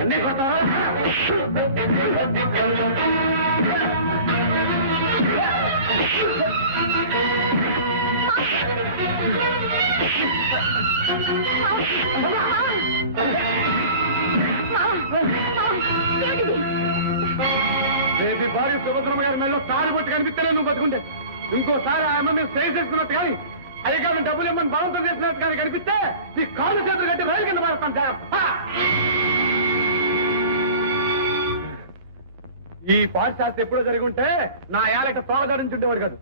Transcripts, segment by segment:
ఎన్నే కొడతావా? రేపు భార్య సుభద్రమ్మ గారి మెడలో తాళి పట్టి కనిపిస్తేనే నువ్వు బతుకుంటే, ఇంకోసారి ఆమె మీద సైజ్ చేసుకున్నట్టు కానీ అయ్యగారు డబ్బులు ఇమ్మని బలవంతం చేసినట్టు కానీ కనిపిస్తే నీ కాళ్ళు చేతులు కట్టి రైలు కింద మారుతాను సార్. ఈ పాశ్చాత్య ఎప్పుడో జరిగి ఉంటే నా ఏలక తోలగాడించుంటేవాడు కాదు.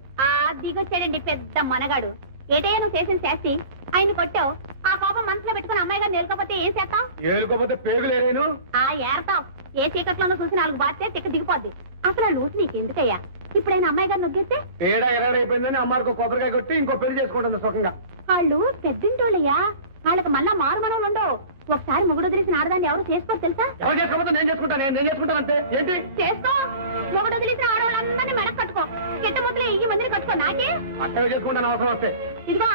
దిగొచ్చాడండి పెద్ద మనగాడు. ఏదైనా నువ్వు చేసిన శాస్తి ఆయన కొట్టావు. ఆ కోపం మనసులో పెట్టుకుని అమ్మాయి గారు నేర్కపోతే ఏం చేస్తాం? ఏలుకోపోతే పేగులేను ఏరతాం. ఏ చీకట్లోనూ చూసి 4 బాస్తే తిక్క దిగిపోద్ది. అసలు ఆ లూటు నీకెందుకయ్యా? ఇప్పుడైనా అమ్మాయి గారు నొగ్గేస్తే ఏడా ఎరాడైపోయిందని అమ్మాయికి కొబ్బరికాయ కొట్టి ఇంకో పెళ్లి చేసుకుంటుంది సుఖంగా. వాళ్ళు పెద్దింటోళ్ళయ్యా, వాళ్ళకి మళ్ళా మారు మనవులు ఉండవు. ఒకసారి మొగుడు వదిలేసిన ఆడదాన్ని ఎవరు చేసుకోరు తెలుసా? ఎవరు చేసుకోకపోతే నేను చేసుకుంటాను. నేను చేసుకుంటాను అంతే. ఏంటి చేసుకో? మొగుడు వదిలేసిన ఆడవాళ్ళందరినీ మెడకు కట్టుకో. గిట్ట మొదలు ఈ మందిని కట్టుకో. నాకే అట్టగా చేసుకుంటాను అవసరం వస్తే. ఇదిగో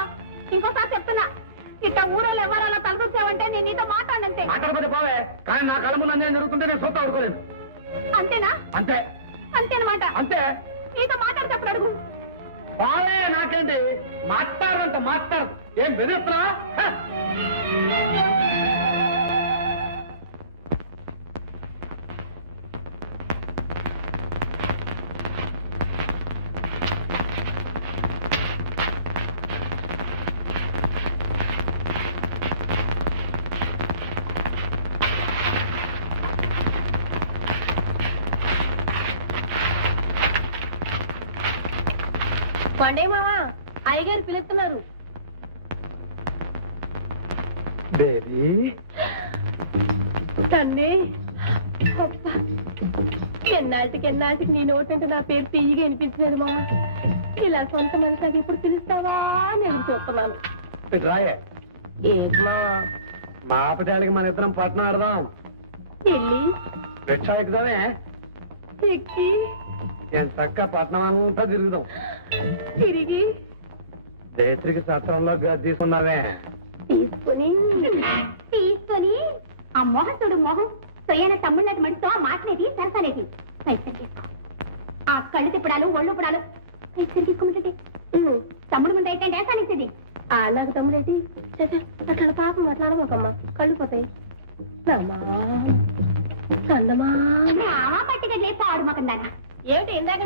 ఇంకోసారి చెప్తున్నా, ఇట్ట ఊరోళ్ళు ఎవరో తలకొచ్చావంటే నేను నీతో మాట్లాడంతే. మాట్లాడకపోతే పోవే, కానీ నా కళ్ళ ముందు అన్నీ జరుగుతుంటే నేను సొంత ఆడుకోలేను. అంతేనా? అంతే అంతేనమాట. అంతే. నీతో మాట్లాడి చెప్పడు అడుగు. బాలే నాకేంటి మాట్లాడంత మాట్లాడు. ఏం బెదిరిస్తున్నా? పండే మావా, అయ్యగారు పిలుస్తున్నారు. బేబీ తన్నే ఎన్నాటికి నీ నోటంటే నా పేరు తీయగా అనిపించలేదు మామ. ఇలా సొంత మనసాగి ఇప్పుడు పిలుస్తావా నేను చూస్తున్నాను. రాయే ఏంటి మావా? మా ఆపటానికి మన ఇద్దరం పట్నం ఆడదాం. వెళ్ళి రిక్షా ఎక్కుదామే. ఎక్కి నేను చక్క పట్నం అంతా తిరుగుదాం. తిరిగి జయత్రికి సత్రంలో తీసుకున్నావే. తీసుకొని ఆ మోహన్ చూడు, మోహన్ సొయ్యన తమ్ముళ్ళకి మడితో ఆ మాటనేది సరసనేది తీసుకో. ఆ కళ్ళు తిప్పడాలు ఒళ్ళు పుడాలు తీసుకోమంటే తమ్ముడు ముందు అయితే వేసానిచ్చింది. నాకు తమ్ముడేంటి అట్లా పాపం అట్లాడమోకమ్మా, కళ్ళు పోతాయి. పట్టిగా పాడు మొక్కం దాకా ఏమిటి ఇందాక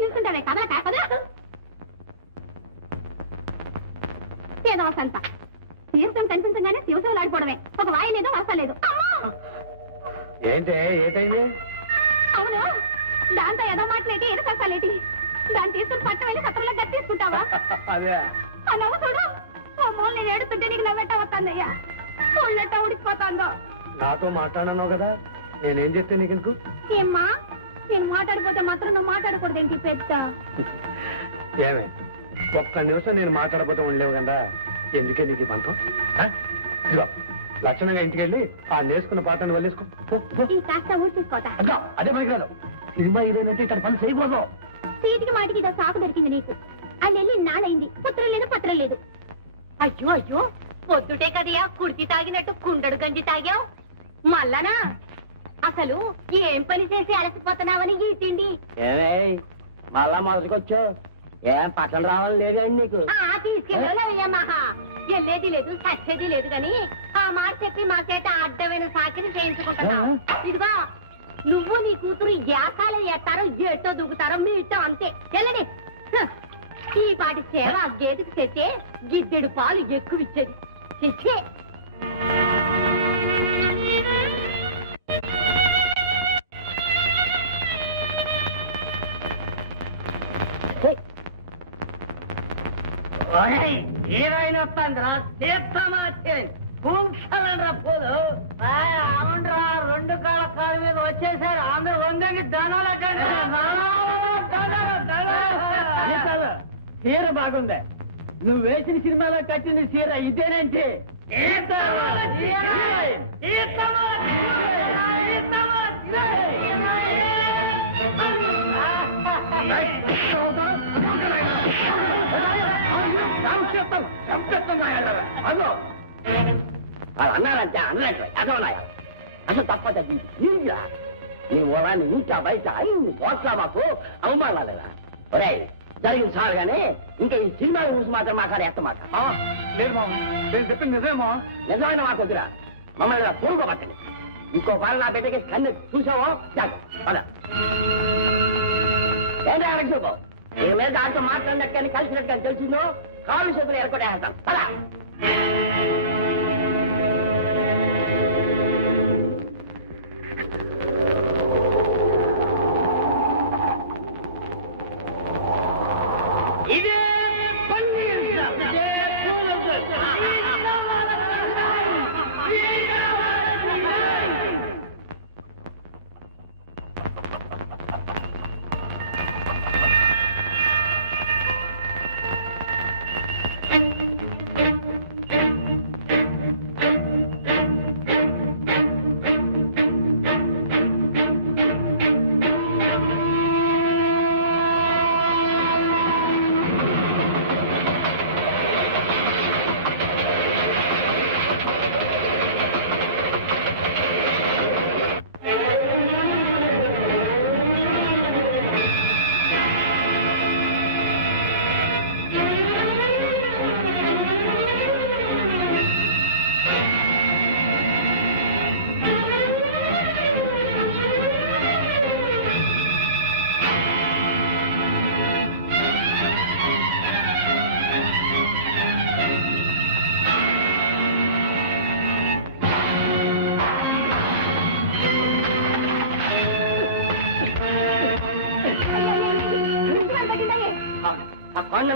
చూసుకుంటావే కదా కాకదా ఏదో సంత తీర్థం కనిపించగానే శివశివలు ఆడిపోవడమే. ఒక వాయి లేదు వర్ష లేదు. ఏంటే ఏటైంది? అవును, దాంతో ఏదో మాటలేటి ఏదో కష్టాలేటి. దాన్ని తీసుకుని పట్టు వెళ్ళి సత్రంలో గట్టి తీసుకుంటావా? అదే ఆ నవ్వు చూడు. ఓ మూల నేను ఏడుతుంటే నీకు నవ్వెట్ట వస్తుందయ్యా. ఒళ్ళెట్ట ఉడికిపోతాందో. నాతో మాట్లాడన్నావు కదా, నేనేం చెప్తే నీకు ఎందుకు? ఏమ్మా, నేను మాట్లాడిపోతే మాత్రం నువ్వు మాట్లాడకూడదేంటి పెద్ద? ఏమే ఒక్క నిమిషం నేను మాట్లాడపోతే ఉండలేవు కదా, ఎందుకే నీకు ఈ పంతం? ఇదిగో లక్షణంగా ఇంటికి వెళ్ళి ఆ నేసుకున్న పాటను వల్లేసుకో. కాస్త ఊరి తీసుకోతా. అదే పనికి రాదు. సినిమా ఇదేనంటే ఇక్కడ పని చేయకూడదు. సీటికి మాటికి ఇదో సాకు దొరికింది నీకు. అది వెళ్ళి నాడైంది, పుత్రం లేదు పత్రం లేదు. అయ్యో అయ్యో, పొద్దుటే కదయా కుడితి తాగినట్టు కుండడు గంజి తాగావు. మళ్ళనా అసలు ఏం పని చేసి అలసిపోతున్నావని ఈ తిండి మళ్ళా మొదటికొచ్చావు. ఏం పట్టణం రావాలని లేదు అండి నీకు? తీసుకెళ్ళలేదమ్మా. వెళ్ళేది లేదు సచ్చేది లేదు గాని ఆ మాట చెప్పి మా చేత అడ్డమైన సాకిని చేయించుకుంటున్నావు. ఇదిగో నువ్వు నీ కూతురు యాసాలు ఎత్తారో ఎట్టో దూకుతారో మీ ఇట్టో అంతే. వెళ్ళండి. ఈ పాటి సేవ ఆ గేదెకి తెచ్చే గిద్దెడు పాలు ఎక్కువ ఇచ్చేది. తెచ్చే హీరోయిన్ వస్తాందిరా, తీర్థమా కూర్చోలండ్రా పూలు. అవునరా, 2 కాళ్ళ కాళ్ళ మీద వచ్చేసారు అందరూ. వందకి ధనాలు చీర బాగుంది. నువ్వు వేసిన సినిమాలో కట్టింది చీర ఇదేనంటే. అదో వాళ్ళు అన్నారంటే అన్నట్లు ఎదవనాయా అసలు తప్పదు నీరా నీ ఊరాన్ని ఇంకా బయట అన్ని దోట్లా మాకు అవమానాలేదా ఒరే జరిగింది సార్ గానీ ఇంకా ఈ సినిమా గురించి మాత్రం మాట్లాడే ఎత్తమాట లేదు మామ నేను చెప్పింది నిజమేమో నిజమైన మాకు వద్దురా మమ్మల్ని పూరుకోబట్టండి ఇంకో పాలు నా బిడ్డకి కన్ను చూసావో పద ఏంటి ఆడకి చూపో నీ మీద దాంట్లో మాట్లాడినట్టు కానీ కలిసినట్టు కానీ తెలిసిందో కాలు చేతులు ఎరకొట్టేస్తాం పద ఇదే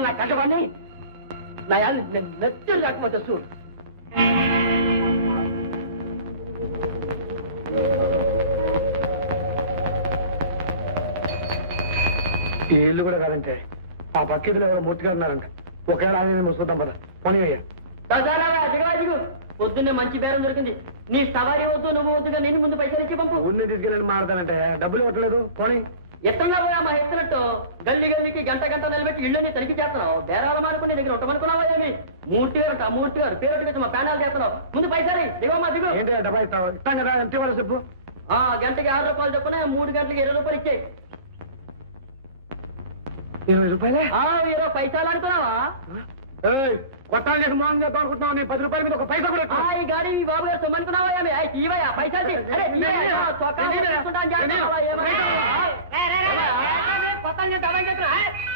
నా కట్టబండి నా నెత్తులు కాకపోతే చూడు ఈ ఇల్లు కూడా కాదంటే ఆ పక్కిదిలో ఎవరో మూర్తిగా ఉన్నారంట ఒకవేళ ఆయన ముసుకుంటాం పద పని అయ్యా దిగు పొద్దున్నే మంచి బేరం దొరికింది నీ సవారీ వద్దు నువ్వు వద్దుగా నేను ముందు పైసలు ఇచ్చి పంపు ఊరిని తీసుకెళ్ళి మాడతానంటే డబ్బులు ఇవ్వట్లేదు పోనీ ఎత్తన్నా పోయా మా ఎత్తునట్టు గల్లి గల్లికి గంట గంట నిలబెట్టి ఇళ్ళని తనిఖీ చేస్తున్నావు బేరాల మానుకుని దగ్గర ఉండమనుకున్నావా ఏమి మూర్తి గారు పేరు మా ప్యానాలు చేస్తున్నావు ముందు పైసరి దిగమ్మా దిగు ఏంటి డబ్బా ఇస్తావు ఇస్తాం కదా ఎంత ఇవ్వాలి చెప్పు గంటకి 6 రూపాయలు చొప్పున 3 గంటలకి 20 రూపాయలు ఇచ్చాయి 20 రూపాయలే 20 పైసలు అనుకున్నావా కొట్టాలు చేసి మోహన్ చేద్దాం అనుకుంటున్నావు నీ 10 రూపాయల మీద ఒక పైసా కూడా ఈ గాడి మీ బాబు గారు సొమ్మనుకున్నావా ఏమి ఇవయా పైసలు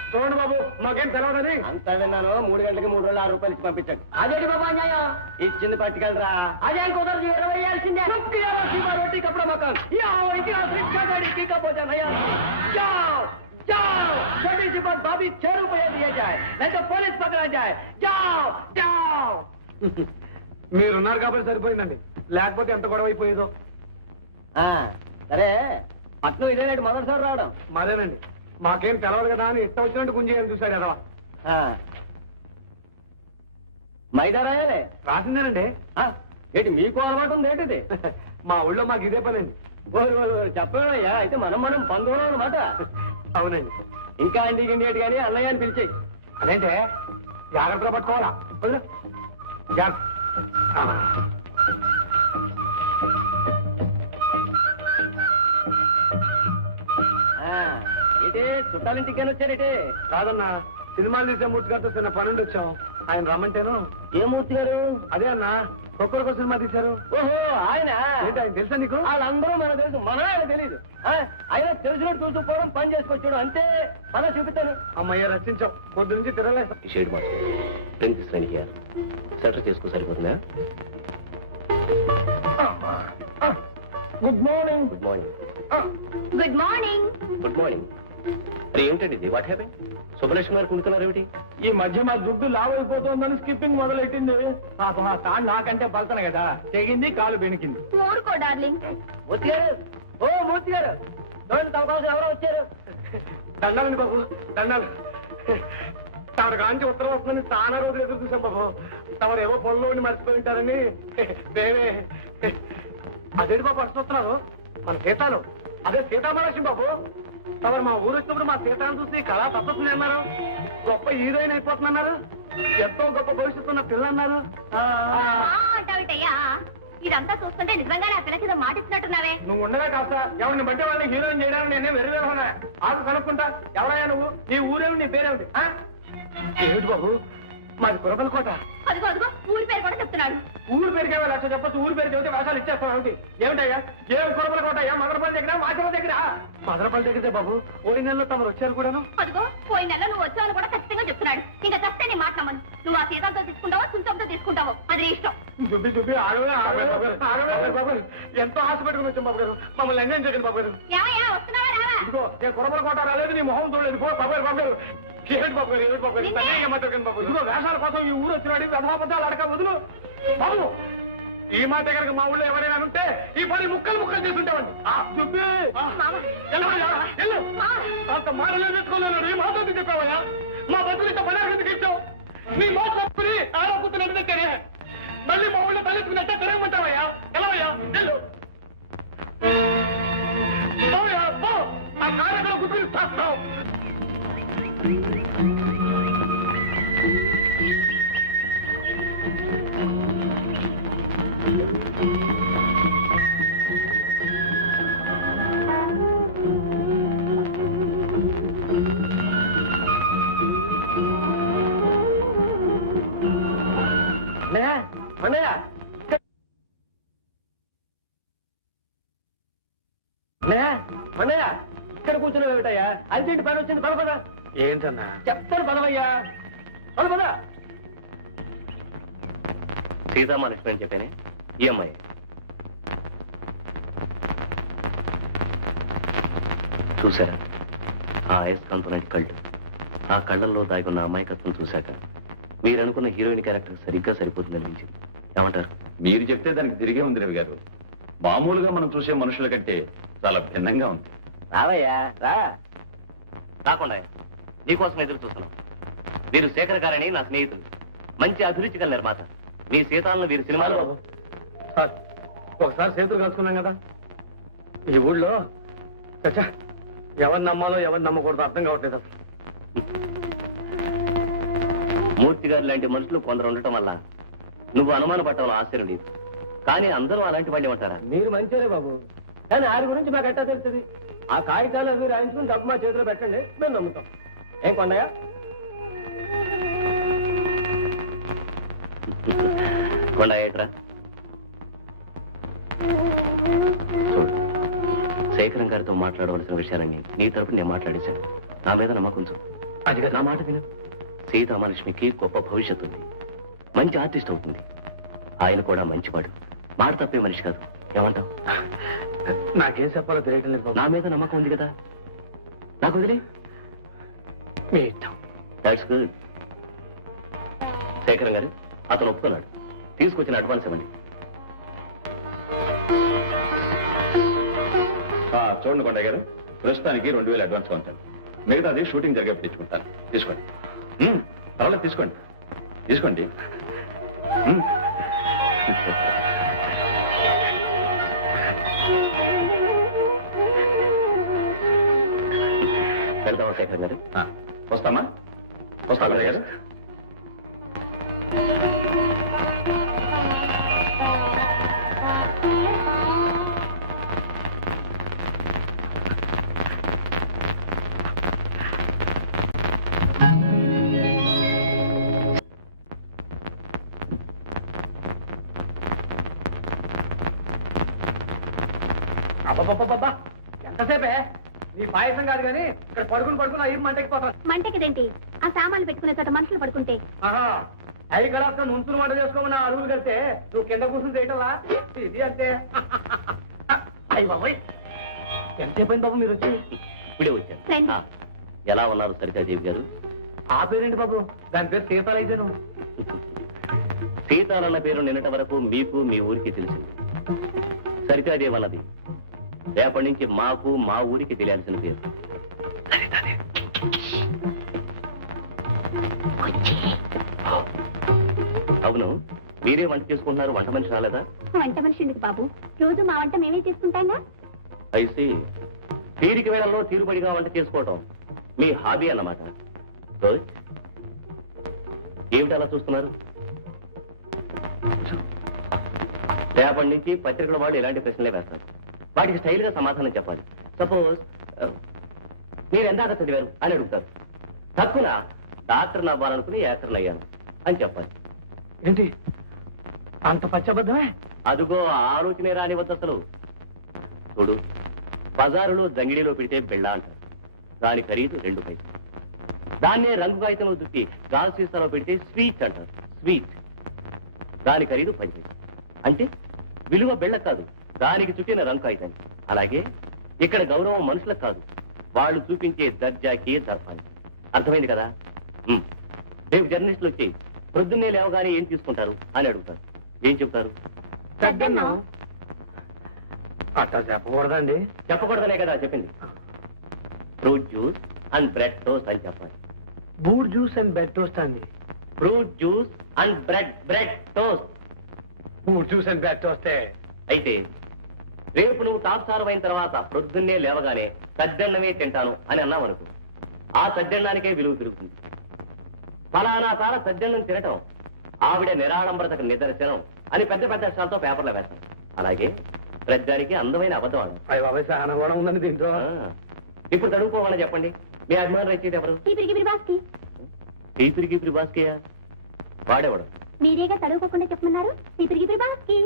చూడండి బాబు మాకేం తెలవదని అంతా విన్నాను 3 గంటలకి 3 రోజులు 6 రూపాయలు ఇచ్చి పంపించాడు అదేంటి బాబా అన్యాయం ఇచ్చింది పట్టుకెళ్ళరా అదే కుదరదు 20 వేయాల్సిందే रोटी कपड़ा मकान जाओ छोटी सी बात भाभी 6 रुपये दिए जाए नहीं तो पुलिस पकड़ा जाए जाओ जाओ మీరున్నారు కాబట్టి సరిపోయిందండి లేకపోతే ఎంత గొడవ అయిపోయేదో సరే పట్నం ఇదేనాడు మొదటిసారి రావడం మరేనండి మాకేం తెలవదు కదా అని ఇష్టం వచ్చినట్టు గుంజేయాలని చూశాడు ఎదవా మైదా రాయాలే రాసిందేనండి ఏంటి మీకు అలవాటు ఉంది ఏంటిది మా ఊళ్ళో మాకు ఇదే పనండి చెప్పయ్యా అయితే మనం బంధువులు అనమాట అవునండి ఇంకా ఇంటికి ఇండియట్ కానీ అన్నయ్య అని పిలిచేయి అదేంటే జాగ్రత్తగా పట్టుకోవాలా వదిలే. ఏంటి చుట్టాలింటికి కానీ వచ్చారేటి కాదన్నా సినిమాలు తీసే మూర్తి గారితో చిన్న పనుండి వచ్చాం ఆయన రమ్మంటేను ఏ మూర్తి గారు అదే అన్నా ఒక్కొక్క సినిమా తీశారు ఓహో ఆయన ఏంటి ఆయన తెలుసా నీకు వాళ్ళందరూ మనకు తెలుసు మన ఆయన తెలియదు ఆయన తెలిసినట్టు చూసుకోవడం పని చేసుకొచ్చాడు అంతే మనం చూపిస్తాను అమ్మయ్య రచించాం పొద్దు నుంచి తిరగలేదు షేడ్ మాస్టర్ సెటర్ చేసుకో సరిపోతుందా good morning good morning good morning good morning అరే ఏంటండి ఇది వాట్ హ్యాపెన్ సుబ్బలక్ష్మి గారు కుడుతున్నారు ఏమిటి ఈ మధ్య మా దుడ్డు లావ్ అయిపోతుందని స్కిప్పింగ్ మొదలెట్టింది పాపం ఆ తాను నాకంటే పడతాను కదా తెగింది కాలు బెనికింది ఊరుకో డార్లింగ్ మూర్తి గారు ఓ మూర్తి గారు చూడండి తమ కోసం ఎవరో వచ్చారు దండాలండి బాబు దండాలు తమరు కాంచి ఉత్తరం వస్తుందని చాలా రోజులు ఎదురు చూసాం బాబు తమరు ఏవో పొలంలో ఉండి మర్చిపోయి ఉంటారని మేమే అదేంటి బాబు వస్తున్నారు మన సీతాలు అదే సీతామహాలక్ష్మి బాబు తమరు మా ఊరు వచ్చినప్పుడు మా సీతాను చూసి కళా తప్పకుండా అన్నారు గొప్ప హీరోయిన్ అయిపోతున్నారు ఎంతో గొప్ప భవిష్యత్తు ఉన్న పిల్ల అన్నారు. అంటావిటయ్యా, ఇదంతా చూస్తుంటే నిజంగా నా పిల్లకి ఏదో మాటిస్తున్నట్టున్నావే. నువ్వు ఉండగా కాస్త ఎవరిని బట్టి వాళ్ళని హీరోయిన్ చేయడానికి నేనే వెర్రవేమన్నా ఆకు కనుక్కుంటా. ఎవరయ్యా నువ్వు? నీ ఊరేమి, నీ పేరేమిటి? ఏమిటి బాబు, మాది కురబలకోట. అదిగో అదిగో ఊరి పేరు కూడా చెప్తున్నాడు. ఊరు పేరుకే లక్ష చెప్పచ్చు, ఊరి పేరు చెబితే వేషాలు ఇచ్చేస్తాం. ఏమిటి ఏమిటయ్యా? ఏం కురబలకోట అయ్యా? మదనపల్లి దగ్గర, మాచర్ల దగ్గర? మదనపల్లి దగ్గరే బాబు. పోయిన నెలలో తమరు వచ్చారు కూడాను. అదిగో పోయిన నెల నువ్వు వచ్చావని కూడా ఖచ్చితంగా చెప్తున్నాడు. ఇంకా చస్తే నీ మాట నమ్మను. నువ్వు ఆ సీతంతో తీసుకుంటావో కుంచంతో తీసుకుంటావో అది నీ ఇష్టం. దుబ్బి దుబ్బి బాబు, ఎంతో ఆశ పెట్టుకుని వచ్చాం బాబు గారు. మమ్మల్ని ఎంజాయ్ చేయండి బాబు గారు. ఏమయ్యా వస్తున్నావా రావా? ఇదిగో నేను కురబలకోట రాలేదు, నీ మొహం చూడలేదు. పో బాబు గారు, బాబు గారు. ఏమిటి బాబు గారు, ఏమిటి బాబు గారు? తల్లిగా మాట్లాడకండి బాబు. ఇదిగో వేషాల కోసం ఈ ఊరు వచ్చినాడు, వ్యధమాబద్దాలు అడక వదులు బాబు. ఈ మాట కనుక మా ఊళ్ళో ఎవరైనా ఉంటే ఈ పని ముక్కలు ముక్కలు చేసుంటామండి. అంత మాటలు పెట్టుకోలేడు. ఈ మాట చెప్పావయ్యా? మా బతులు పని అర్హతకి ఇచ్చావు. నీ మాట తప్పుని ఆరోపుతున్నట్టు దగ్గరే మళ్ళీ మా ఊళ్ళో తలెత్తుకున్నట్టే తిరగమంటావయ్యా? ఎలా అయ్యా? ఆ కార్యక్రమం గుర్తుని చేస్తావు. అన్నయ్య, ఇక్కడ కూర్చున్నావు ఏమిటయ్యా? అర్జెంట్ పని వచ్చింది, పద పద. ఏంటన్నా? చెప్తాను పదవయ్యా, పద పద. సీతామహాలక్ష్మి అని చెప్పానే ఈ అమ్మాయి. చూసారా ఆ అయస్కాంతం లాంటి కళ్ళు? ఆ కళ్ళల్లో దాగున్న అమాయకత్వం చూశాక మీరనుకున్న హీరోయిన్ క్యారెక్టర్ సరిగ్గా సరిపోతుంది అనిపించింది. ఏమంటారు? మీరు చెప్తే దానికి తిరిగే ఉంది రవి గారు. మామూలుగా మనం చూసే మనుషుల కంటే చాలా భిన్నంగా ఉంది. రావయ్యా రా. రాకుండా నీకోసం ఎదురు చూస్తున్నాం. వీరు శేఖర్ గారని నా స్నేహితులు, మంచి అభిరుచి గల నిర్మాత. మీ సీతాలను వీరి సినిమాలో. సార్, ఒకసారి చేతులు కలుసుకున్నాం కదా ఈ ఊళ్ళో. చచ్చా, ఎవరు నమ్మాలో ఎవరు నమ్మకూడదో అర్థం కావట్లేదు. మూర్తి గారు లాంటి మనుషులు కొందరు ఉండటం వల్ల నువ్వు అనుమాన పట్టడం ఆశ్చర్యం లేదు. కానీ అందరూ అలాంటి వాళ్ళే ఉంటారా? మీరు మంచిదే బాబు, కానీ ఆరి గురించి మాకు ఎట్టా తెలుస్తుంది? ఆ కాగితాలు అవి రాయించుకుని డబ్బు మా చేతిలో పెట్టండి, మేము నమ్ముతాం. ఏం కొండయ్య? కొండ ఏట్రా చూడు, శేఖరం గారితో మాట్లాడవలసిన విషయాలన్నీ నీ తరపు నేను మాట్లాడేశాను. నా మీద నమ్మకం చూ. అది నా మాట విను. సీతామహాలక్ష్మికి గొప్ప భవిష్యత్తు ఉంది, మంచి ఆర్టిస్ట్ అవుతుంది. ఆయన కూడా మంచివాడు, మాట తప్పే మనిషి కాదు. ఏమంటావు? నాకేం చెప్పాలో తెలియటం లేదు. నా మీద నమ్మకం ఉంది కదా, నాకు వదిలే. మీ ఇష్టం. That's good. శేఖరం గారు అతను ఒప్పుకున్నాడు. తీసుకొచ్చిన అడ్వాన్స్ ఇవ్వండి. చూడండి కొండయ్య గారు, ప్రస్తుతానికి 2000 అడ్వాన్స్ ఉంటాను. మిగతాది షూటింగ్ జరిగే తెచ్చుకుంటాను. తీసుకోండి. పర్వాలేదు, తీసుకోండి తీసుకోండి. వెళ్దామా శేఖర్ గారు? వస్తామా? వస్తా కొండయ్య గారు. అబ్బబ్బబ్బబ్బా, ఎంతసేపే? నీ పాయసం కాదు కానీ ఇక్కడ పడుకుని అయ్యి మంటకిపోతాను. మంటకిదేంటి? ఆ సామాన్లు పెట్టుకునే చోట మనుషులు పడుకుంటే. అవి కలాస్తో నుంచుని వంట చేసుకోమని అడుగులు కలిస్తే నువ్వు కింద కూర్చుని చేయటంలా? ఇది అంతే. అయ్యి బాబోయ్, ఎంతసేపు అయింది బాబు మీరు వచ్చి? ఇప్పుడే వచ్చాను. ఎలా ఉన్నారు సరితాదేవి గారు? ఆ పేరేంటి బాబు? దాని పేరు సీతాలు అయితేను. సీతాలన్న పేరు నిన్నటి వరకు మీకు మీ ఊరికి తెలిసింది. సరితాదేవి అన్నది రేపటి నుంచి మాకు మా ఊరికి తెలియాల్సిన పేరు. అవును, మీరే వంట చేసుకుంటున్నారు, వంట మనిషి రాలేదా? వంట మనిషి ఎందుకు బాబు? రోజు మా వంట మేమే తీసుకుంటాంగా. అయితే తీరిక వేళల్లో తీరుబడిగా వంట చేసుకోవటం మీ హాబీ అన్నమాట. గుడ్. ఏమిటి అలా చూస్తున్నారు? రేపటి నుంచి పత్రికల వాళ్ళు ఇలాంటి ప్రశ్నలే వేస్తారు. వాటికి స్టైల్గా సమాధానం చెప్పాలి. సపోజ్ మీరు ఎందాక చదివారు అని అడుగుతారు. తక్కువ డాక్టర్ని అవ్వాలనుకుని యాక్టర్ని అయ్యాను అని చెప్పాలి. ఏంటి అంత పచ్చబద్ధమే? అదుగో ఆలోచనే రానివద్దు అసలు. చూడు, బజారులో జంగిడిలో పెడితే బిళ్ళ అంటారు, దాని ఖరీదు 2 పైసలు. దాన్నే రంగు కాగితంలో చుట్టి గాజు సీసాలో పెడితే స్వీట్ అంటారు, స్వీట్, దాని ఖరీదు 10 పైసలు. అంటే విలువ బిళ్ళ కాదు, దానికి చుట్టిన రంగు కాగితానికి. అలాగే ఇక్కడ గౌరవం మనుషులకు కాదు, వాళ్ళు చూపించే దర్జాకి దర్పానికి. అర్థమైంది కదా? రేపు జర్నలిస్టులు వచ్చి ప్రొద్దున్నే లేవగానే ఏం తీసుకుంటారు అని అడుగుతారు. ఏం చెప్తారు? సద్దన్నం. అట్టా చెప్పకూడదండి. చెప్పకూడదనే కదా చెప్పింది. Fruit juice and bread toast అని చెప్పాలి. Boot juice and bed toast అండి. Fruit juice and bread toast. Boot juice and bed టోస్టే. అయితే రేపు నువ్వు టాప్ స్టార్ అయిన తర్వాత ప్రొద్దున్నే లేవగానే సద్దన్నమే తింటాను అని అన్నావనుకో, ఆ సద్దన్నానికే విలువ పెరుగుతుంది. ఫలానా సార సద్దన్నం తినటం ఆవిడ నిరాడంబరతకు నిదర్శనం అని పెద్ద పెద్ద అక్షరాలతో పేపర్లో వేస్తాం. అలాగే ప్రజానికి అందమైన అబద్ధం ఆడు. అయ్యి బాబాయ్ సహనం కూడా ఉందండి దీంట్లో. ఇప్పుడు చదువుకోవాలని చెప్పండి. మీ అభిమానులు రచయిత ఎవరు? టీపిరికి బాస్కియా? వాడేవాడు. మీరేగా చదువుకోకుండా చెప్పమన్నారు. టీపిరికి బాస్కి.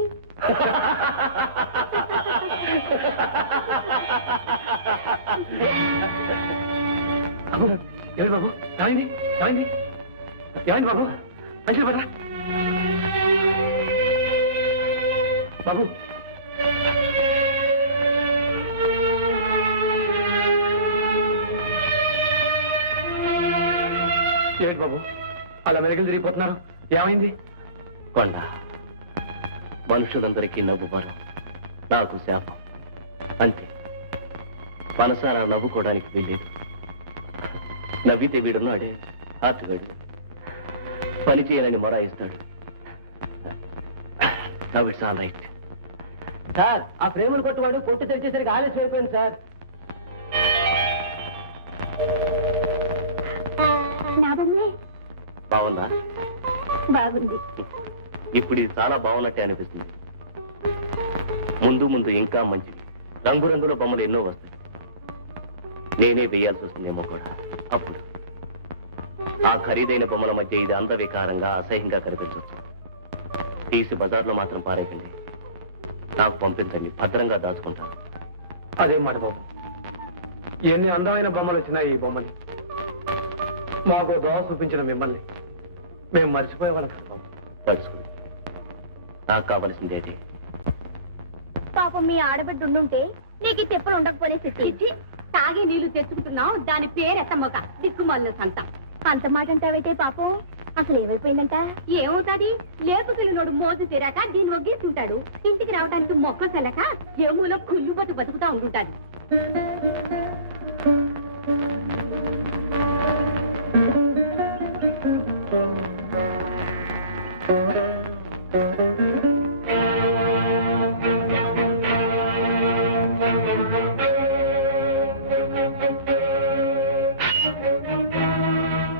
ఏమైంది బాబు? ఏమైంది? ఏమైంది? ఏమైంది బాబు? మంచిది పడరా బాబు. ఏంటి బాబు అలా మెరుగులు తిరిగిపోతున్నారు? ఏమైంది? కొండ, మనుషులందరికీ నవ్వు వరం, నాకు శాపం. అంతే, మనసారా నవ్వుకోవడానికి వెళ్ళేది. నవ్వితే వీడున్నాడే ఆర్టుగాడు, పని చేయాలని మొరాయిస్తాడు. Now it's all right. Sir, ఆ ప్రేమలు కొట్టువాడు కొట్టు తెరిచేసరికి ఆలస్యం అయిపోయింది సార్. నా బొమ్మే బాగుందా? బాగుంది. ఇప్పుడు ఇది చాలా బాగున్నట్టే అనిపిస్తుంది. ముందు ముందు ఇంకా మంచిది, రంగురంగుల బొమ్మలు ఎన్నో వస్తాయి. నేనే వేయాల్సి వస్తుందేమో కూడా. అప్పుడు ఆ ఖరీదైన బొమ్మల మధ్య ఇది అందవికారంగా అసహ్యంగా కనిపించవచ్చు. తీసి బజార్లో మాత్రం పారేయండి, నాకు పంపించండి, భద్రంగా దాచుకుంటాను. అదే మాట బాబు. ఎన్ని అందమైన బొమ్మలు వచ్చినాయి ఈ బొమ్మని. మాకు దోవ చూపించిన మిమ్మల్ని మేము మర్చిపోయేవాళ్ళం కదా బాబు. తడుచుకుని నాకు కావలసింది ఏంటి? పాపం మీ ఆడబిడ్డ ఉండుంటే నీకు ఈ తెప్పలు ఉండకపోలే సిట్టి. తాగే నీళ్లు తెచ్చుకుంటున్నావు, దాని పేరెత్తమ్మక దిక్కుమాలిన సంత. అంత మాట అంటావైతే పాపం అసలు ఏమైపోయిందంట? ఏమవుతాది, లేపు పిల్లనోడు మోజు తీరాక దీన్ని ఒగ్గేస్తుంటాడు. ఇంటికి రావడానికి మొక్క సెల్లక ఏమూలో కుళ్ళు బతుకుతా ఉంటుంటాది.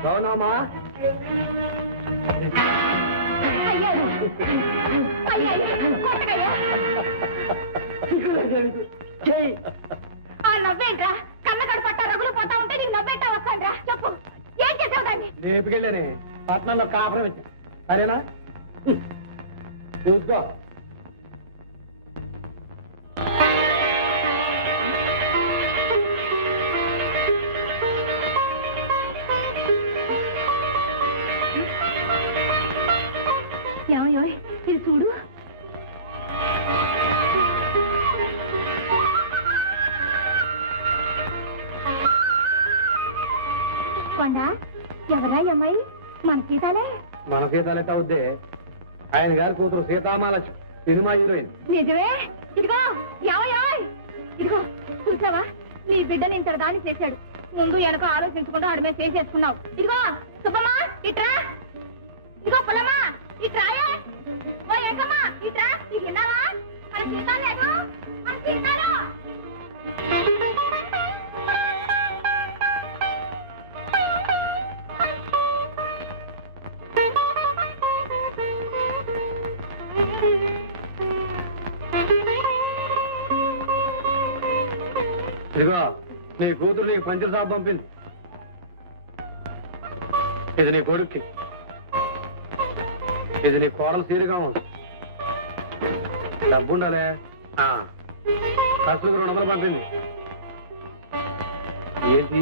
బాగున్నామా? ఆ నవ్వేంట్రా? కన్నగడు పట్ట రగులు పోతా ఉంటే నీకు నవ్వేంటా వస్తాండ్రా? చెప్పు, ఏం చేసావు దాన్ని? రేపుకెళ్ళానే పట్నంలో కాపురం వచ్చా. సరేనా? చూసుకో. ఏమయ్యో, ఇది చూడు. కొండ, ఎవరా అమ్మాయి? మన సీతాలే. మన సీతాలెట్ట అవుద్దే? ఆయన గారి కూతురు సీతామాలక్ష్మి, సినిమా హీరోయిన్. నిజమే. ఇదిగో ఏమయ్యో, ఇదిగో చూసావా, నీ బిడ్డ నేను దాన్ని చేశాడు. ముందు వెనక ఆలోచించకుండా అడిమే చేసేసుకున్నావు. ఇదిగో సుబ్బమ్మా, ఇట్రా. ఇదిగో పుల్లమ్మా, ఇట్రాయే. ఓ ఎంకమ్మా, ఇట్రా. ఇది విన్నావా? మన సీతాలు లేదు, మన సీతాలు. ఇదిగో నీ కూతురు నీకు పంచర్ సాబ్ పంపింది. ఇది నీ కొడుక్కి, ఇది నీ కోడలు సీరుగా ఉంది. డబ్బు ఉండాలే. ఖర్చులకు 200 పంపింది. ఏంటి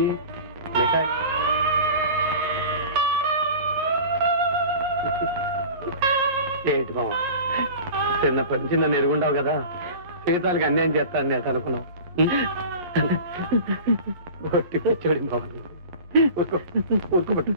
మిఠాయి? ఏంటి బావ, చిన్నప్పటి నుంచి నన్ను ఎరుగుండావు కదా, సీతాలకి అన్యాయం చేస్తాను నేను అనుకున్నావు. ఒట్టి కూర్చోడి బాబు, ఊరుకోబట్టు.